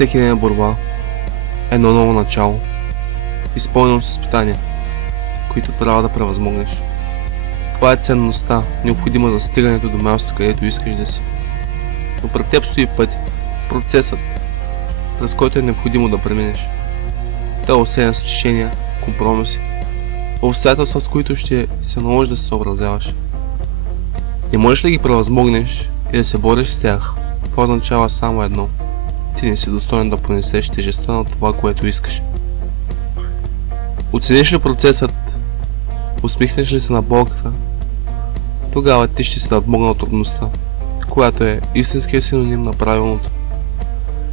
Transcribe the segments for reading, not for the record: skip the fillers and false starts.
всеки ден е борба, едно ново начало, изпълнено с изпитания, които трябва да превъзмогнеш. Това е ценността, необходима за стигането до мястото, където искаш да си. Но пред теб стои път, процесът, през който е необходимо да преминеш. Той е осеян с решения, компромиси, обстоятелства, с които ще се наложи да се съобразяваш. Не можеш ли ги превъзмогнеш и да се бориш с тях, това означава само едно. Ти не си достоен да понесеш тежестта на това, което искаш. Оцениш ли процесът, усмихнеш ли се на болката, тогава ти ще се надмогнал трудността, която е истинският синоним на правилното.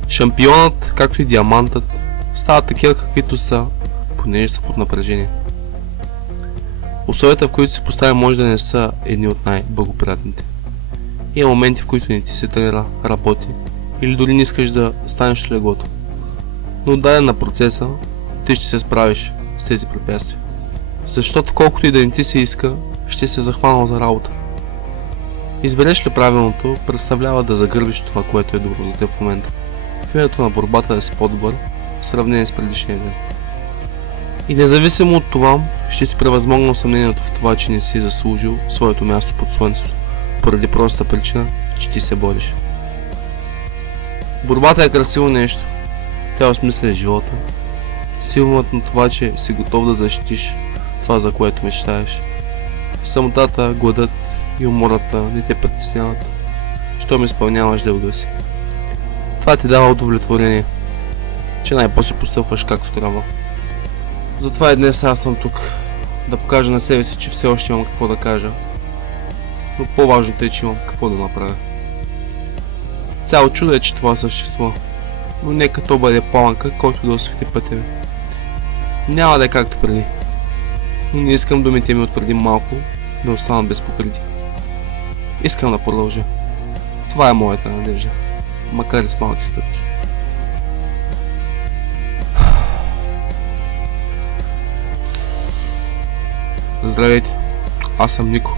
Шампионът, както и диамантът, стават такива каквито са, понеже са под напрежение. Условията, в които се поставя, може да не са едни от най-благоприятните. Има моменти, в които не ти се тренира, работи или дори не искаш да станеш от леглото. Но отдаден на процеса, ти ще се справиш с тези препятствия. Защото колкото и да не ти се иска, ще се захванал за работа. Избереш ли правилното, представлява да загърбиш това, което е добро за теб в момента. В името на борбата да си по-добър, в сравнение с предишния ден. И независимо от това, ще си превъзмогнал съмнението в това, че не си заслужил своето място под слънцето, поради простата причина, че ти се бориш. Борбата е красиво нещо. Тя осмисля живота. Силват на това, че си готов да защитиш това, за което мечтаеш. Самотата, гладът и умората не те притесняват, щом изпълняваш дълга си. Това ти дава удовлетворение, че най-после постъпваш както трябва. Затова и днес аз съм тук, да покажа на себе си, че все още имам какво да кажа. Но по-важното е, че имам какво да направя. Цяло чудо е, че това същество, но нека то бъде пламъка, който да освети пътя ви. Няма да е както преди, но не искам думите ми от преди малко да останат без покритие. Искам да продължа. Това е моята надежда, макар и с малки стъпки. Здравейте, аз съм Нико.